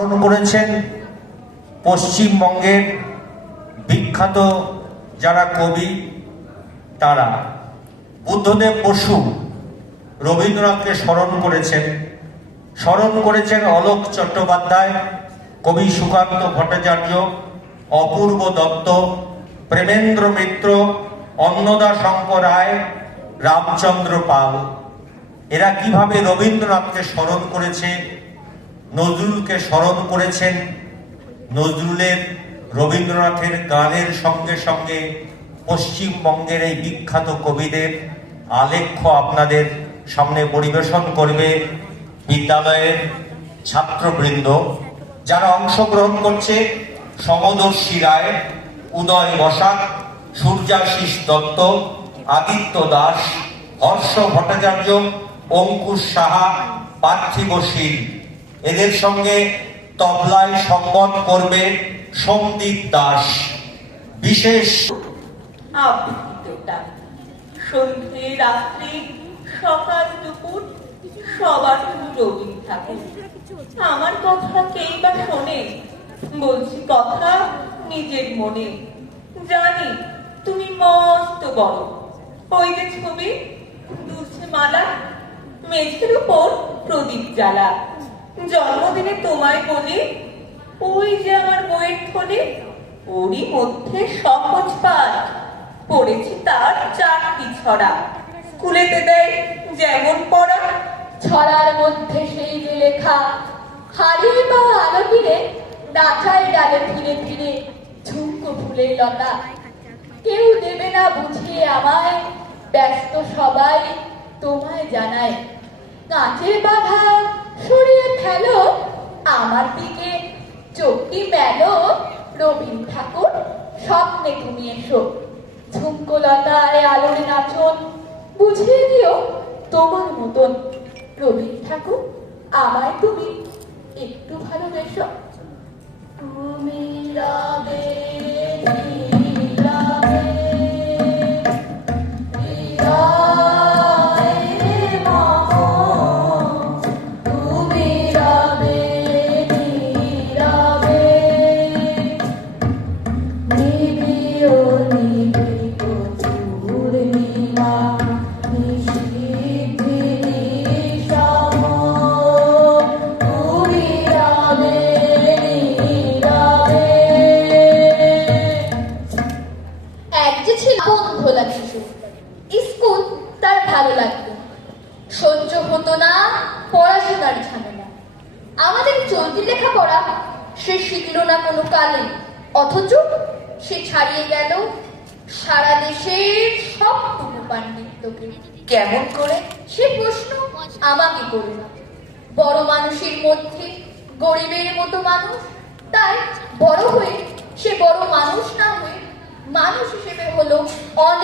পালন করেছেন পশ্চিমবঙ্গের বিখ্যাত যারা কবি, তারা। বুদ্ধদেব বসু রবীন্দ্রনাথকে স্মরণ করেছেন। স্মরণ করেছেন অলোক চট্টোপাধ্যায়, কবি সুকান্ত ভট্টাচার্য, অপূর্ব দত্ত, প্রেমেন্দ্র মিত্র, অন্নদা শঙ্কর রায়, রামচন্দ্র পাল। এরা কীভাবে রবীন্দ্রনাথকে স্মরণ করেছে নজরুলকে স্মরণ করেছেন নজরুলের রবীন্দ্রনাথের গানের সঙ্গে সঙ্গে পশ্চিমবঙ্গের এই বিখ্যাত কবিদের আলেখ্য আপনাদের সামনে পরিবেশন করবে বিদ্যালয়ের ছাত্রবৃন্দ, যারা অংশগ্রহণ করছে সমদর্শী রায়, উদয় বসাক, সূর্যাশিস দত্ত, আদিত্য দাস, হর্ষ ভট্টাচার্য, অঙ্কুশ সাহা, পার্থিব শীল। এদের সঙ্গে তবলায় সংগত করবে সন্দীপ দাস। বিশেষ সন্ধে রাত্রি সকাল দুপুর সবার রবীন্দ্র ঠাকুর আমার কথা কেই বা শোনে? বলছি কথা নিজের মনে। জানি তুমি মস্ত বড়। ওই যে ছবি দুলছে মালা মেঝের উপর প্রদীপ জ্বালা। জন্মদিনে তোমায় বলি, ওই যে আমার বইয়ের থলে, ওরই মধ্যে সহজ পাঠ। পড়েছি তার চারটি ছড়া। স্কুলেতে দেয় যেমন পড়া। ছড়ার মধ্যে সেই যে লেখা হারিয়ে পাওয়া আলো ফিরে ডাঁচায় ডালে ফিরে ফিরে ঝুমকো ফুলের লতা। কেউ দেবে না বুঝিয়ে আমায়, ব্যস্ত সবাই তোমায় জানায়। কাঁচের বাধা সরিয়ে ফেলো আমার দিকে। চোখটি মেলো রবীন্দ্র ঠাকুর স্বপ্নে তুমি এসো। ঝুমকো লতায় আলোর নাচন, বুঝিয়ে দিও তোমার মতন। রবীন্দ্র ঠাকুর, আমায় তুমি একটু ভালোবেসো।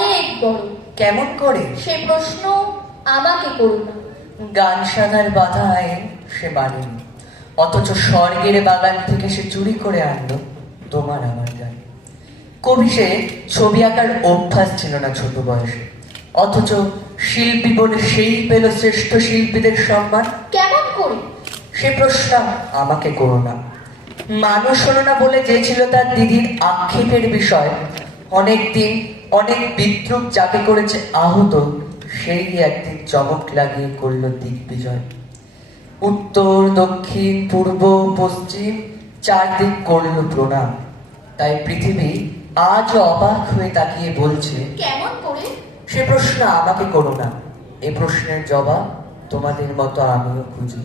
অনেক বড়। কেমন করে? সে প্রশ্ন আমাকে করো না। গান সাধার বাধায় সে মানেনি অথচ স্বর্গের বাগান থেকে সে চুরি করে আনলো। তোমার আমার গান। কবি সে ছবি আঁকার অভ্যাস ছিল না ছোট বয়সে। অথচ শিল্পী বলে সেই পেল শ্রেষ্ঠ শিল্পীদের সম্মান। কেমন করে? সে প্রশ্ন আমাকে করো না। মানুষ হলো না বলে যে ছিল তার দিদির আক্ষেপের বিষয়। অনেক দিন অনেক বিদ্রুপ যাকে করেছে আহত সেই একদিন চমক লাগিয়ে করল দিগ্বিজয়। উত্তর দক্ষিণ পূর্ব পশ্চিম চারদিক করল প্রণাম। তাই পৃথিবী আজ অবাক হয়ে তাকিয়ে বলছে কেমন করে? সে প্রশ্ন আমাকে করো না। এ প্রশ্নের জবাব তোমাদের মতো আমিও খুঁজি।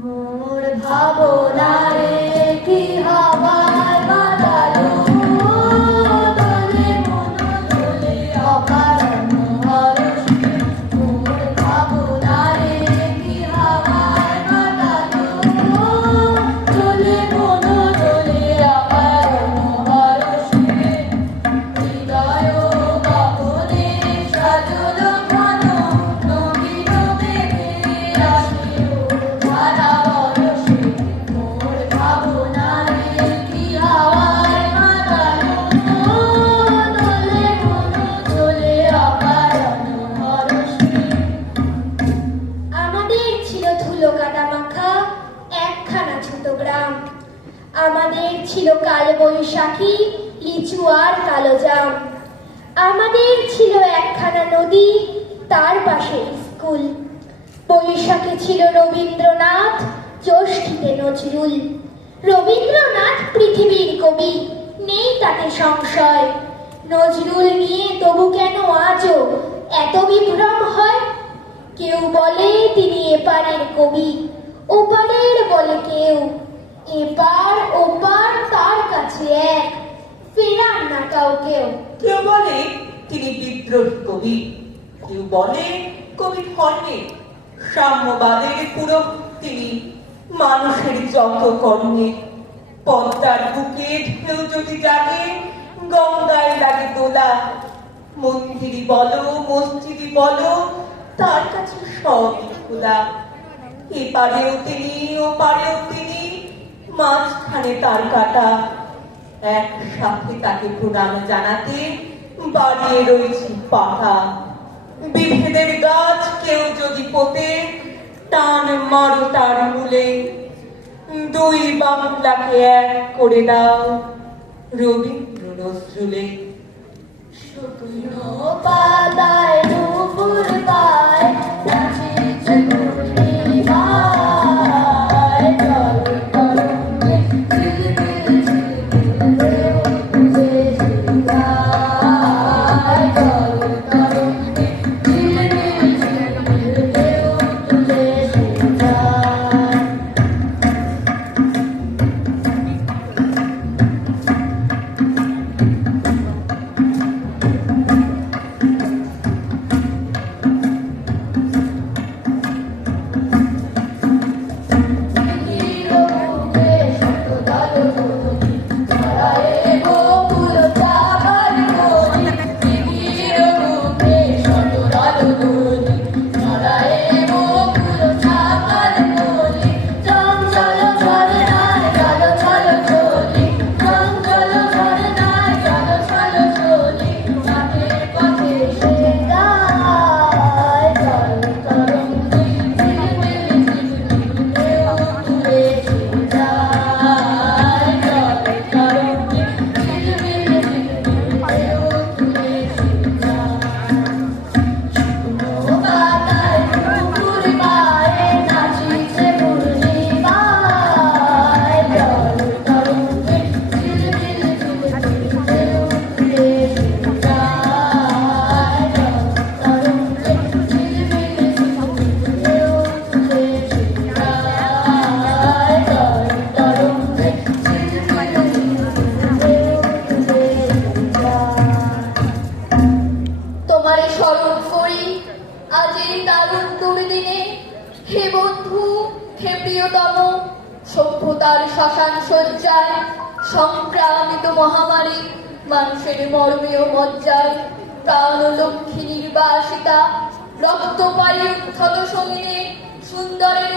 মোর ভাবনারে কি হবার? বৈশাখী, লিচু আর কালো জাম। আমাদের ছিল একখানা নদী, তার পাশে স্কুল। বৈশাখে ছিল রবীন্দ্রনাথ, জ্যৈষ্ঠীতে নজরুল। রবীন্দ্রনাথ পৃথিবীর কবি, নেই তাতে সংশয়। নজরুল নিয়ে তবু কেন আজও এত বিভ্রম হয়? কেউ বলে তিনি এপারের কবি, ওপারের বলে কেউ এপার ওপার তার কাছে এক। ফেরান না কাউকেও। কেউ বলে, তিনি বিদ্রোহী কবি। কেউ বলে কবি ধর্মে সাম্যবাদের পুরো তিনি মানুষের যত কর্মে। পদ্মার বুকে ঢেউ যদি জাগে, গঙ্গায় লাগে দোলা। মন্দিরই বলো মসজিদই বলো, তার কাছে সবই খোলা। এপারেও তিনি, ওপারেও তিনি মাঝখানে তার কাটা। একসাথে তাকে প্রণাম জানাতে বাড়িয়ে রয়েছে পাতা বিভেদের গাছ কেউ যদি পোতে, টান মারো তার মূলে। দুই বাংলাকে এক করে দাও, রবীন্দ্র নজরুলে। শুকনো পাতায় নুপুর পায়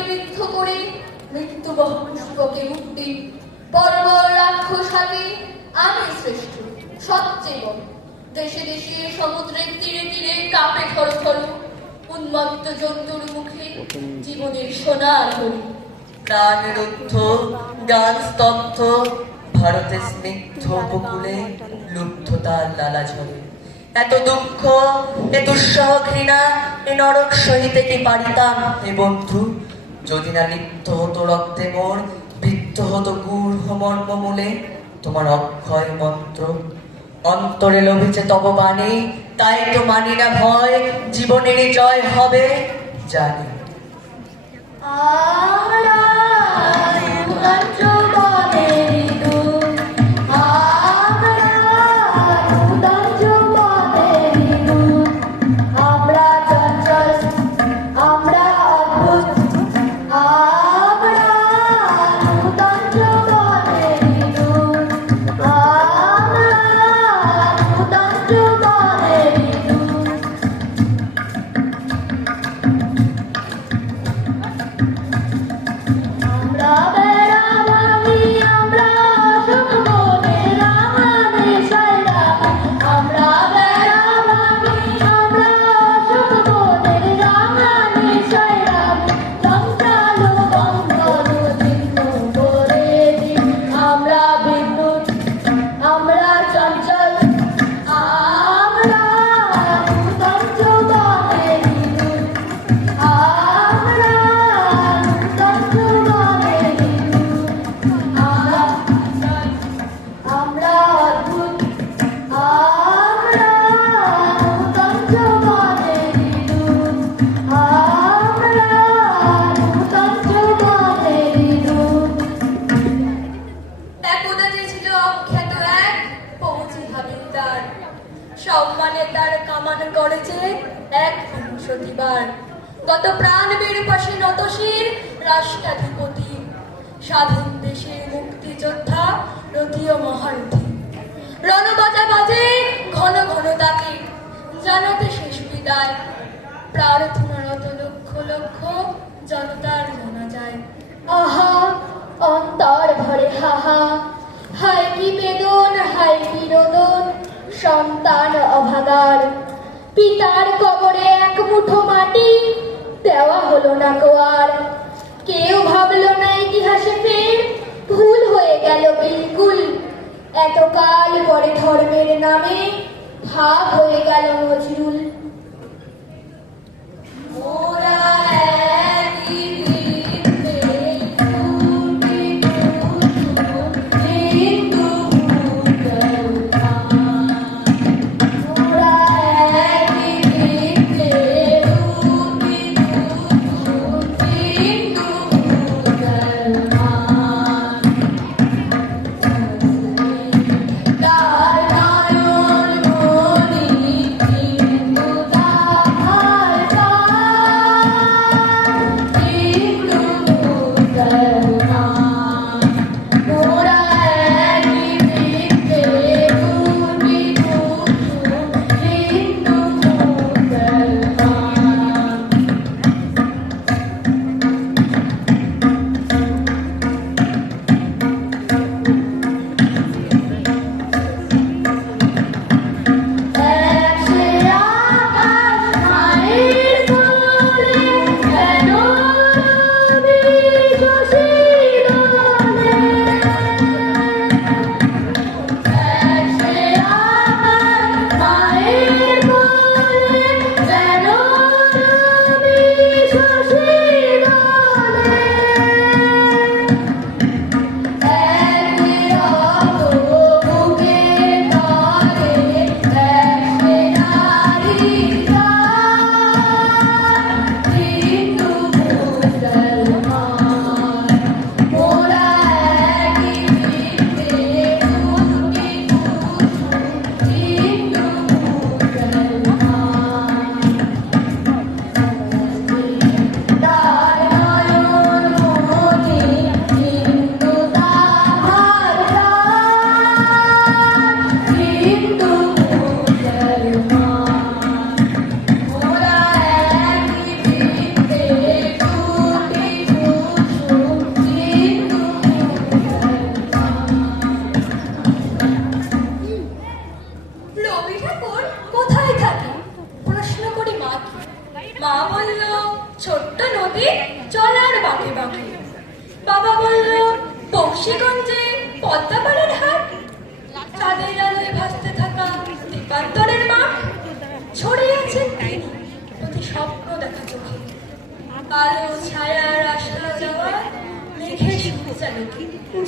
বিদ্ধ করে হাতে আমি সবচেয়ে দেশে দেশে তীরে উন্মত্ত জন্তুর মুখে জীবনের রুদ্ধ ভারতের স্নিগ্ধ উপকূলে লুব্ধ তার লালা ঝরে। এত দুঃখ এ দুঃসহ ঘৃণা এ নরক সহিতে কি পারিতাম হে বন্ধু যদি না লিপ্ত হতো রক্তে মোর বিদ্ধ হতো গূঢ় মর্ম মূলে তোমার অক্ষয় মন্ত্র অন্তরে লোভিছে তব বাণী তাই তো মানি না ভয় জীবনের জয় হবে জানি আমরা এক বৃহস্পতিবার গত প্রাণ পাশে নতশির রাষ্ট্রাধিপতি। স্বাধীন দেশের মুক্তিযোদ্ধা, রথীয় মহারথী। রণবাজা বাজে, ঘন ঘন ডাকে জানাতে শেষ বিদায়। প্রার্থনারত লক্ষ লক্ষ, জনতার জানা যায়। আহা, অন্তর ভরে হাহা। হায় কি বেদন, হায় রোদন, সন্তান অভাগার। পিতার কবরে এক মুঠো মাটি দেওয়া হলো না কোয়ার কেউ ভাবলো না ইতিহাসে ফের ভুল হয়ে গেল বিলকুল। এতকাল পরে ধর্মের নামে ভাব হয়ে গেল নজরুল।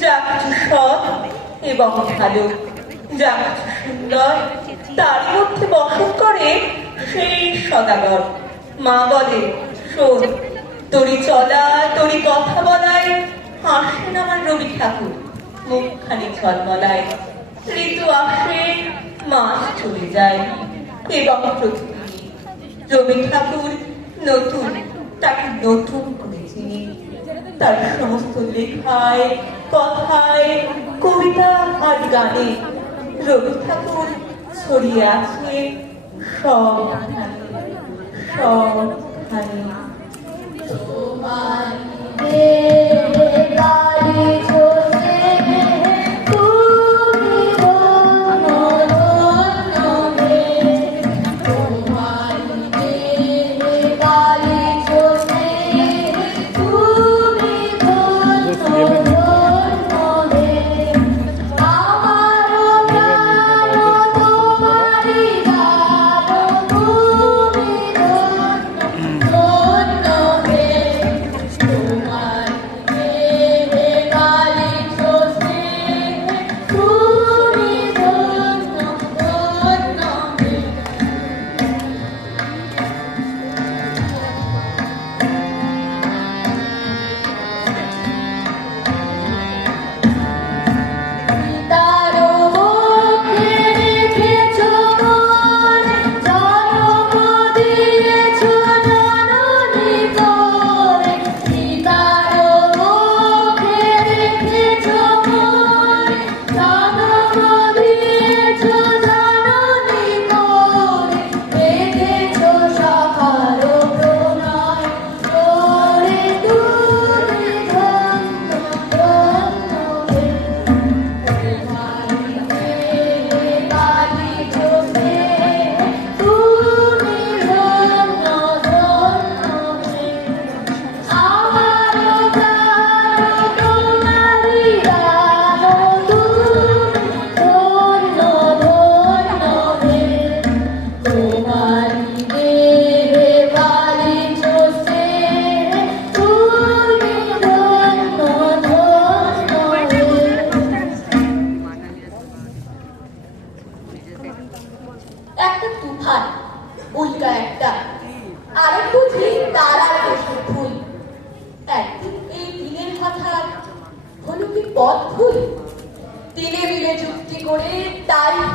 যা কিছু সৎ এবং ভালো। যা কিছু সুন্দর তার মধ্যে বসত করে সেই সদাগর। মা বলে, শোন তোরই চলা তোরই কথা বলায় হাসেন আমার রবি ঠাকুর, মুখখানি ঝলমলায়। ঋতু আসে, মাস চলে যায়, এবং রবি ঠাকুর নতুন, তাকে নতুন করে চিনি। তার সমস্ত লেখায় কথায় কবিতা আর গানে রবি ঠাকুর ছড়িয়ে আছে সব সব তোমার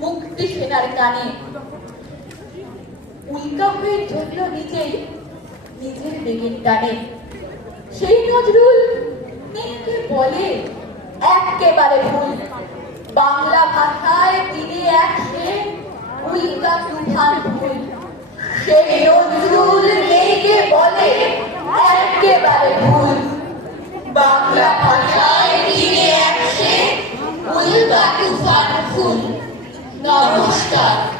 মুক্তি সেনার কানে উল্কা হয়ে ঢুকল নিজেই, নিজের বেগের টানে। সেই নজরুল মেয়েকে বলে, একেবারে ভুল। বাংলা ভাষায় তিনি এক সে উল্কা তুফান ভুল। সেই নজরুল মেয়েকে বলে, একেবারে ভুল। বাংলা ভাষায় তিনি এক সে উল্কা তুফান ভুল। নমস্কার।